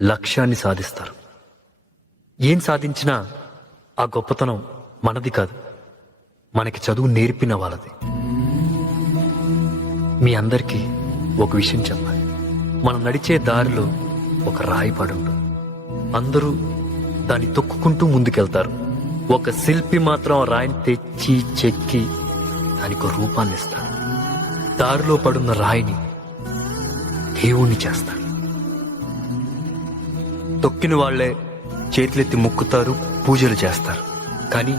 లక్ష్యాన్ని సాధిస్తారు. ఏం సాధించినా ఆ గొప్పతనం మనది కాదు, మనకి చదువు నేర్పిన వాళ్ళది. మీ అందరికీ ఒక విషయం చెప్పాలి. మనం నడిచే దారిలో ఒక రాయి పడి ఉంటుంది. అందరూ దాన్ని తొక్కుకుంటూ ముందుకెళ్తారు. ఒక శిల్పి మాత్రం ఆ రాయిని తెచ్చి చెక్కి దానికి రూపాన్ని ఇస్తాడు. దారిలో పడున్న రాయిని దేవుణ్ణి చేస్తాడు. తొక్కిన వాళ్లే చేతులెత్తి మొక్కుతారు, పూజలు చేస్తారు. కానీ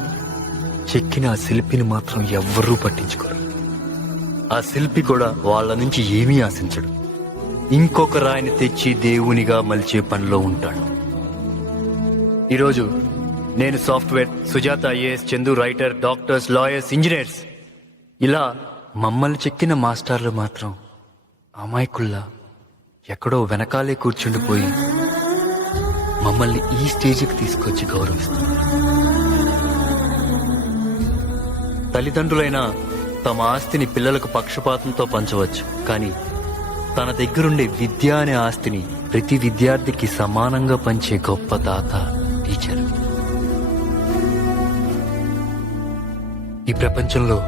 చెక్కిన ఆ శిల్పిని మాత్రం ఎవ్వరూ పట్టించుకోరు. ఆ శిల్పి కూడా వాళ్ళ నుంచి ఏమీ ఆశించడు. ఇంకొక రాయిని తెచ్చి దేవునిగా మలిచే పనిలో ఉంటాడు. ఈరోజు నేను software, Sujatha IAS, Chandu writer, doctors, lawyers, engineers, ఇలా మమ్మల్ని చెక్కిన మాస్టర్లు మాత్రం అమాయకుల్లా ఎక్కడో వెనకాలే కూర్చుండిపోయి మమ్మల్ని ఈ స్టేజికి తీసుకొచ్చి గౌరవిస్తున్నారు. తల్లిదండ్రులైనా తమ ఆస్తిని పిల్లలకు పక్షపాతంతో పంచవచ్చు, కానీ తన దగ్గరుండే విద్య అనే ఆస్తిని ప్రతి విద్యార్థికి సమానంగా పంచే గొప్ప దాత టీచర్. ఈ ప్రపంచంలో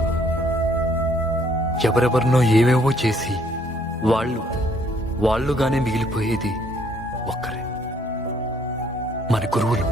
ఎవరెవరినో ఏవేవో చేసి వాళ్ళుగానే మిగిలిపోయేది ఒక్కరే, మన గురువులు.